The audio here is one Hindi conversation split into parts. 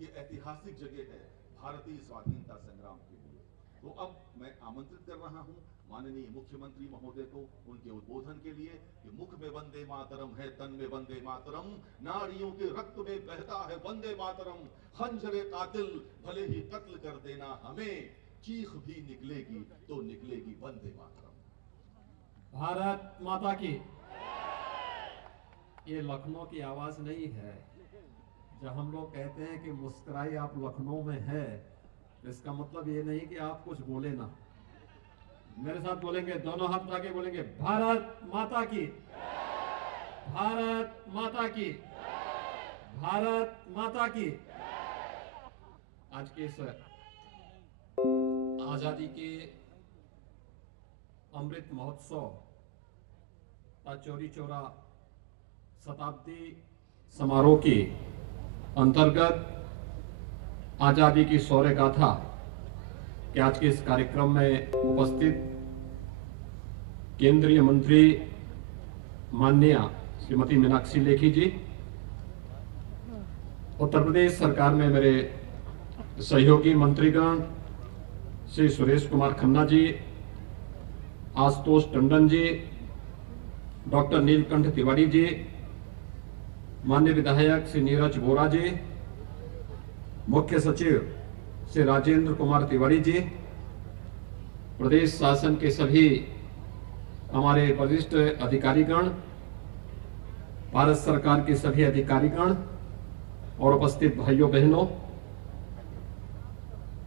ये ऐतिहासिक जगह है भारतीय स्वाधीनता संग्राम के लिए। तो अब मैं आमंत्रित कर रहा हूं माननीय मुख्यमंत्री महोदय को उनके उद्बोधन के लिए कि मुख में वंदे मातरम है, तन में वंदे मातरम, नारियों के रक्त में बहता है वंदे मातरम, खंजरे कातिल भले ही कत्ल कर देना हमें, चीख भी निकलेगी तो निकलेगी वंदे मातरम। भारत माता की। ये लखनऊ की आवाज नहीं है। जब हम लोग कहते हैं कि मुस्कुराई आप लखनऊ में है, तो इसका मतलब ये नहीं कि आप कुछ बोले ना। मेरे साथ बोलेंगे, दोनों हाथ उठा के बोलेंगे, भारत माता की, भारत माता की, भारत माता की। आज के इस आजादी के अमृत महोत्सव का चौरी चौरा शताब्दी समारोह के अंतर्गत आजादी की शौर्य गाथा के आज के इस कार्यक्रम में उपस्थित केंद्रीय मंत्री माननीय श्रीमती मीनाक्षी लेखी जी, उत्तर प्रदेश सरकार में मेरे सहयोगी मंत्रीगण श्री सुरेश कुमार खन्ना जी, आशुतोष टंडन जी, डॉक्टर नीलकंठ तिवारी जी, माननीय विधायक श्री नीरज वोरा जी, मुख्य सचिव श्री राजेंद्र कुमार तिवारी जी, प्रदेश शासन के सभी हमारे वरिष्ठ अधिकारीगण, भारत सरकार के सभी अधिकारीगण और उपस्थित भाइयों बहनों,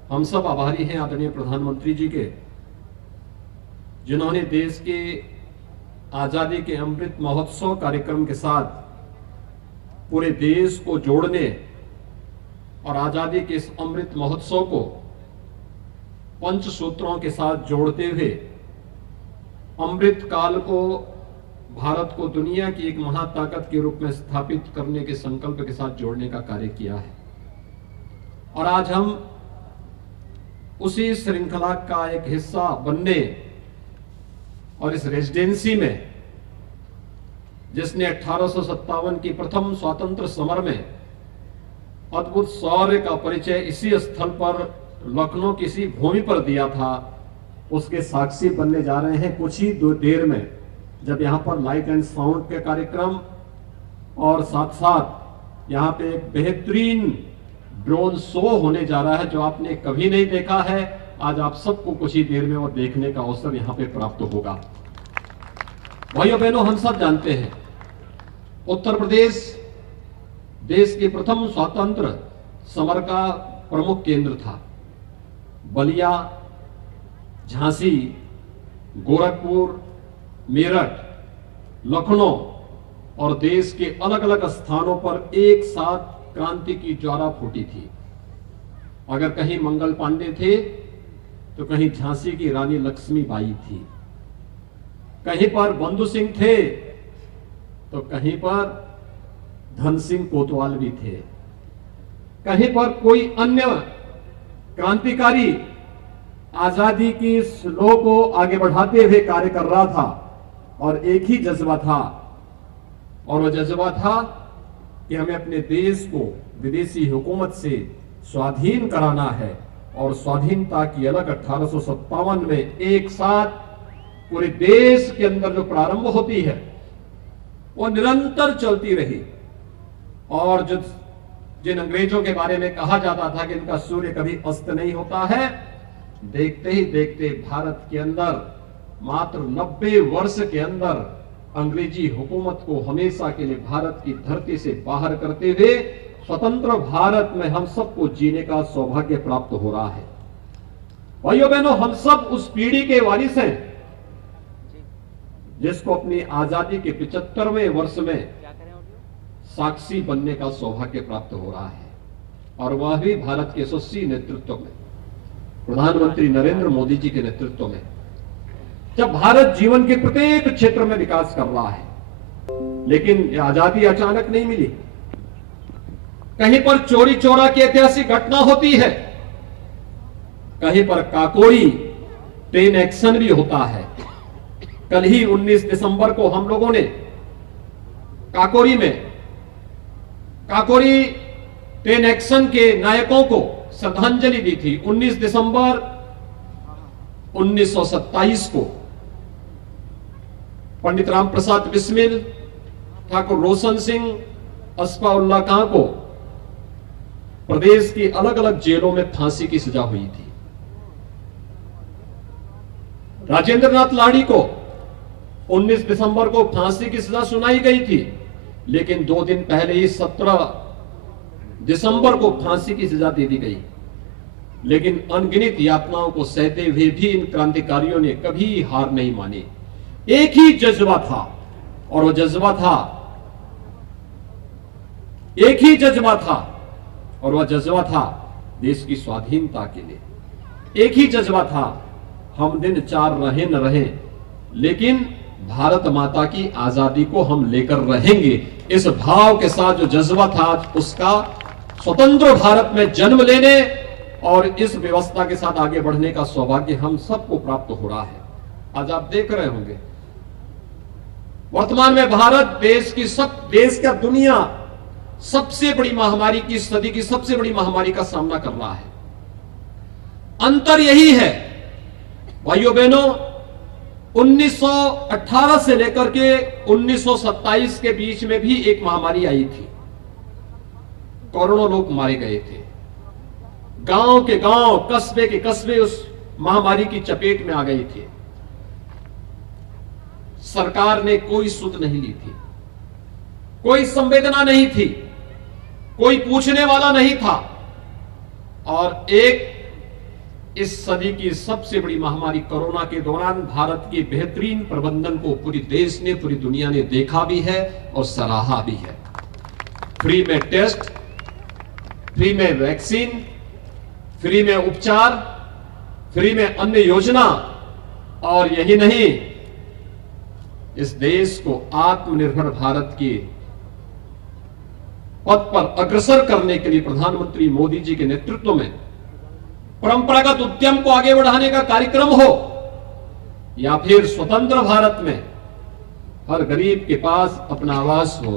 हम सब आभारी हैं आदरणीय प्रधानमंत्री जी के, जिन्होंने देश के आजादी के अमृत महोत्सव कार्यक्रम के साथ पूरे देश को जोड़ने और आजादी के इस अमृत महोत्सव को पंचसूत्रों के साथ जोड़ते हुए अमृत काल को भारत को दुनिया की एक महाताकत के रूप में स्थापित करने के संकल्प के साथ जोड़ने का कार्य किया है। और आज हम उसी श्रृंखला का एक हिस्सा बनने और इस रेजिडेंसी में, जिसने 1857 की प्रथम स्वतंत्र समर में अद्भुत शौर्य का परिचय इसी स्थल पर लखनऊ की इसी भूमि पर दिया था, उसके साक्षी बनने जा रहे हैं कुछ ही देर में, जब यहाँ पर लाइट एंड साउंड के कार्यक्रम और साथ साथ यहाँ पे एक बेहतरीन ड्रोन शो होने जा रहा है जो आपने कभी नहीं देखा है। आज आप सबको कुछ ही देर में वो देखने का अवसर यहाँ पे प्राप्त होगा। भाइयों बहनों, हम सब जानते हैं उत्तर प्रदेश देश के प्रथम स्वतंत्र समर का प्रमुख केंद्र था। बलिया, झांसी, गोरखपुर, मेरठ, लखनऊ और देश के अलग अलग स्थानों पर एक साथ क्रांति की ज्वाला फूटी थी। अगर कहीं मंगल पांडे थे तो कहीं झांसी की रानी लक्ष्मीबाई थी, कहीं पर बंधु सिंह थे तो कहीं पर धन सिंह कोतवाल भी थे, कहीं पर कोई अन्य क्रांतिकारी आजादी की स्लो को आगे बढ़ाते हुए कार्य कर रहा था। और एक ही जज्बा था, और वह जज्बा था कि हमें अपने देश को विदेशी हुकूमत से स्वाधीन कराना है। और स्वाधीनता की अलग 1857 में एक साथ पूरे देश के अंदर जो प्रारंभ होती है वो निरंतर चलती रही। और जो जिन अंग्रेजों के बारे में कहा जाता था कि इनका सूर्य कभी अस्त नहीं होता है, देखते ही देखते भारत के अंदर मात्र 90 वर्ष के अंदर अंग्रेजी हुकूमत को हमेशा के लिए भारत की धरती से बाहर करते हुए स्वतंत्र भारत में हम सबको जीने का सौभाग्य प्राप्त हो रहा है। भाइयों बहनों, हम सब उस पीढ़ी के वारिस हैं जिसको अपनी आजादी के 75वें वर्ष में साक्षी बनने का सौभाग्य प्राप्त हो रहा है। और वह भी भारत के यशस्वी नेतृत्व में, प्रधानमंत्री नरेंद्र मोदी जी के नेतृत्व में, जब भारत जीवन के प्रत्येक क्षेत्र में विकास कर रहा है। लेकिन यह आजादी अचानक नहीं मिली। कहीं पर चोरी चोरा की ऐतिहासिक घटना होती है, कहीं पर काकोरी ट्रेन एक्शन भी होता है। कल ही 19 दिसंबर को हम लोगों ने काकोरी 10 एक्शन के नायकों को श्रद्धांजलि दी थी। 19 दिसंबर 1927 को पंडित राम प्रसाद बिस्मिल, ठाकुर रोशन सिंह, अस्फाउल्लाह खां को प्रदेश की अलग अलग जेलों में फांसी की सजा हुई थी। राजेंद्र नाथ लाड़ी को 19 दिसंबर को फांसी की सजा सुनाई गई थी, लेकिन 2 दिन पहले ही 17 दिसंबर को फांसी की सजा दे दी गई। लेकिन अनगिनत यातनाओं को सहते हुए भी इन क्रांतिकारियों ने कभी हार नहीं मानी। एक ही जज्बा था, और वो जज्बा था, एक ही जज्बा था, और वह जज्बा था देश की स्वाधीनता के लिए। एक ही जज्बा था, हम दिन 4 रहे न रहे, लेकिन भारत माता की आजादी को हम लेकर रहेंगे। इस भाव के साथ जो जज्बा था, उसका स्वतंत्र भारत में जन्म लेने और इस व्यवस्था के साथ आगे बढ़ने का सौभाग्य हम सबको प्राप्त हो रहा है। आज आप देख रहे होंगे वर्तमान में भारत देश का दुनिया सबसे बड़ी महामारी की, सदी की सबसे बड़ी महामारी का सामना कर रहा है। अंतर यही है भाइयों बहनों, 1918 से लेकर के 1927 के बीच में भी एक महामारी आई थी। करोड़ों लोग मारे गए थे। गांव के गांव, कस्बे के कस्बे उस महामारी की चपेट में आ गए थे। सरकार ने कोई सुध नहीं ली थी, कोई संवेदना नहीं थी, कोई पूछने वाला नहीं था। और एक इस सदी की सबसे बड़ी महामारी कोरोना के दौरान भारत के बेहतरीन प्रबंधन को पूरी देश ने, पूरी दुनिया ने देखा भी है और सराहा भी है। फ्री में टेस्ट, फ्री में वैक्सीन, फ्री में उपचार, फ्री में अन्य योजना, और यही नहीं, इस देश को आत्मनिर्भर भारत के पथ पर अग्रसर करने के लिए प्रधानमंत्री मोदी जी के नेतृत्व में परंपरागत उद्यम को आगे बढ़ाने का कार्यक्रम हो, या फिर स्वतंत्र भारत में हर गरीब के पास अपना आवास हो,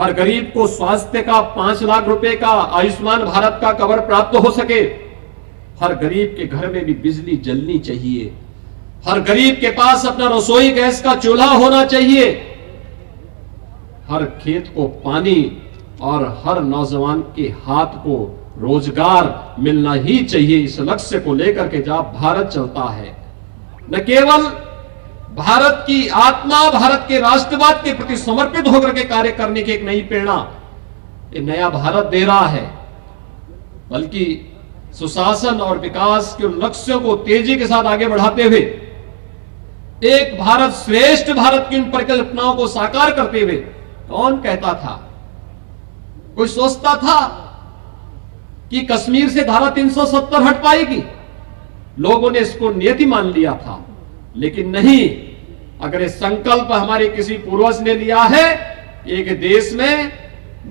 हर गरीब को स्वास्थ्य का 5 लाख रुपए का आयुष्मान भारत का कवर प्राप्त हो सके, हर गरीब के घर में भी बिजली जलनी चाहिए, हर गरीब के पास अपना रसोई गैस का चूल्हा होना चाहिए, हर खेत को पानी और हर नौजवान के हाथ को रोजगार मिलना ही चाहिए। इस लक्ष्य को लेकर के जब भारत चलता है, न केवल भारत की आत्मा, भारत के राष्ट्रवाद के प्रति समर्पित होकर के कार्य करने की एक नई प्रेरणा एक नया भारत दे रहा है, बल्कि सुशासन और विकास के लक्ष्यों को तेजी के साथ आगे बढ़ाते हुए एक भारत श्रेष्ठ भारत की उन परिकल्पनाओं को साकार करते हुए, कौन कहता था, कोई सोचता था कि कश्मीर से धारा 370 हट पाएगी? लोगों ने इसको नियति मान लिया था, लेकिन नहीं। अगर ये संकल्प हमारे किसी पूर्वज ने लिया है, एक देश में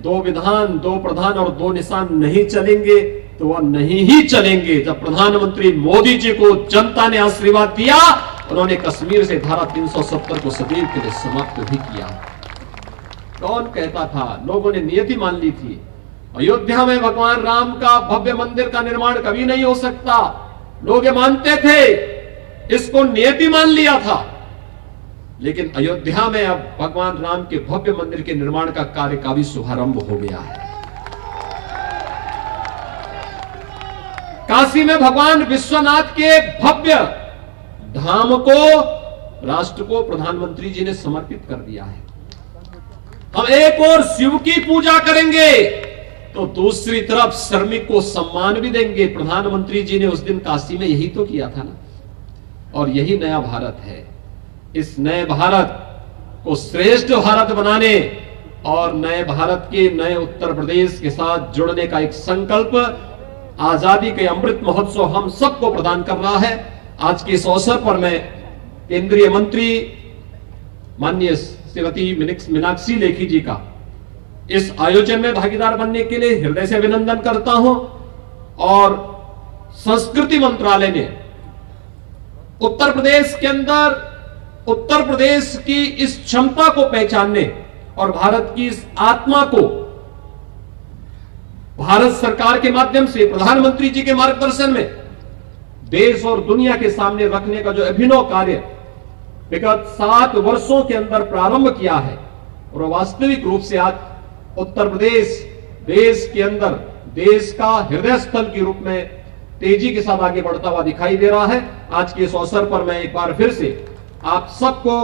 2 विधान, 2 प्रधान और 2 निशान नहीं चलेंगे, तो वह नहीं ही चलेंगे। जब प्रधानमंत्री मोदी जी को जनता ने आशीर्वाद दिया, उन्होंने कश्मीर से धारा 370 को सदैव के लिए समाप्त भी किया। कौन कहता था? लोगों ने नियति मान ली थी। अयोध्या में भगवान राम का भव्य मंदिर का निर्माण कभी नहीं हो सकता, लोग ये मानते थे, इसको नियति मान लिया था। लेकिन अयोध्या में अब भगवान राम के भव्य मंदिर के निर्माण का कार्य का भी शुभारंभ हो गया है। काशी में भगवान विश्वनाथ के भव्य धाम को राष्ट्र को प्रधानमंत्री जी ने समर्पित कर दिया है। हम एक और शिव की पूजा करेंगे, तो दूसरी तरफ श्रमिक को सम्मान भी देंगे। प्रधानमंत्री जी ने उस दिन काशी में यही तो किया था ना, और यही नया भारत है। इस नए भारत को श्रेष्ठ भारत बनाने और नए भारत के नए उत्तर प्रदेश के साथ जुड़ने का एक संकल्प आजादी के अमृत महोत्सव हम सबको प्रदान कर रहा है। आज के इस अवसर पर मैं केंद्रीय मंत्री माननीय श्रीमती मीनाक्षी लेखी जी का इस आयोजन में भागीदार बनने के लिए हृदय से अभिनंदन करता हूं। और संस्कृति मंत्रालय ने उत्तर प्रदेश के अंदर उत्तर प्रदेश की इस क्षमता को पहचानने और भारत की इस आत्मा को भारत सरकार के माध्यम से प्रधानमंत्री जी के मार्गदर्शन में देश और दुनिया के सामने रखने का जो अभिनव कार्य विगत 7 वर्षों के अंदर प्रारंभ किया है और वास्तविक रूप से आज उत्तर प्रदेश देश के अंदर देश का हृदय स्थल के रूप में तेजी के साथ आगे बढ़ता हुआ दिखाई दे रहा है। आज के इस अवसर पर मैं एक बार फिर से आप सबको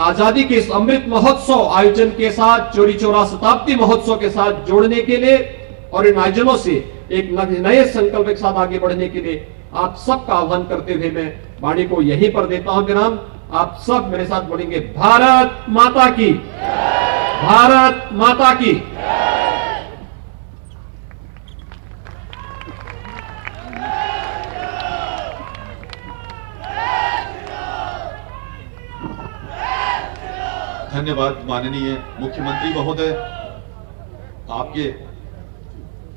आजादी के इस अमृत महोत्सव आयोजन के साथ चौरी चौरा शताब्दी महोत्सव के साथ जोड़ने के लिए और इन आयोजनों से एक नए संकल्प के साथ आगे बढ़ने के लिए आप सबका आह्वान करते हुए मैं वाणी को यहीं पर देता हूं विराम। आप सब मेरे साथ बोलेंगे भारत माता की, भारत माता की। धन्यवाद माननीय मुख्यमंत्री महोदय,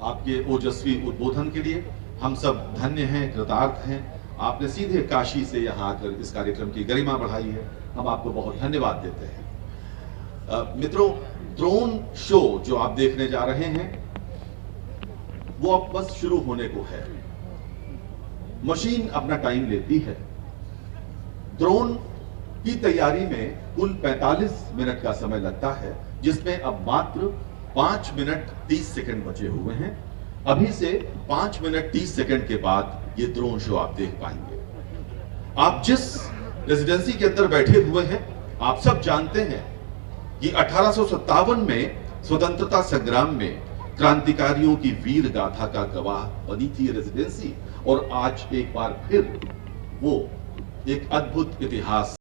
आपके ओजस्वी उद्बोधन के लिए हम सब धन्य हैं, कृतार्थ हैं। आपने सीधे काशी से यहाँ आकर इस कार्यक्रम की गरिमा बढ़ाई है, हम आपको बहुत धन्यवाद देते हैं। मित्रों, ड्रोन शो जो आप देखने जा रहे हैं वो अब बस शुरू होने को है। मशीन अपना टाइम लेती है। ड्रोन की तैयारी में कुल 45 मिनट का समय लगता है, जिसमें अब मात्र 5 मिनट 30 सेकंड बचे हुए हैं। अभी से 5 मिनट 30 सेकंड के बाद ये ड्रोन शो आप देख पाएंगे। आप जिस रेजिडेंसी के अंदर बैठे हुए हैं, आप सब जानते हैं कि 1857 में स्वतंत्रता संग्राम में क्रांतिकारियों की वीर गाथा का गवाह बनी थी रेजिडेंसी, और आज एक बार फिर वो एक अद्भुत इतिहास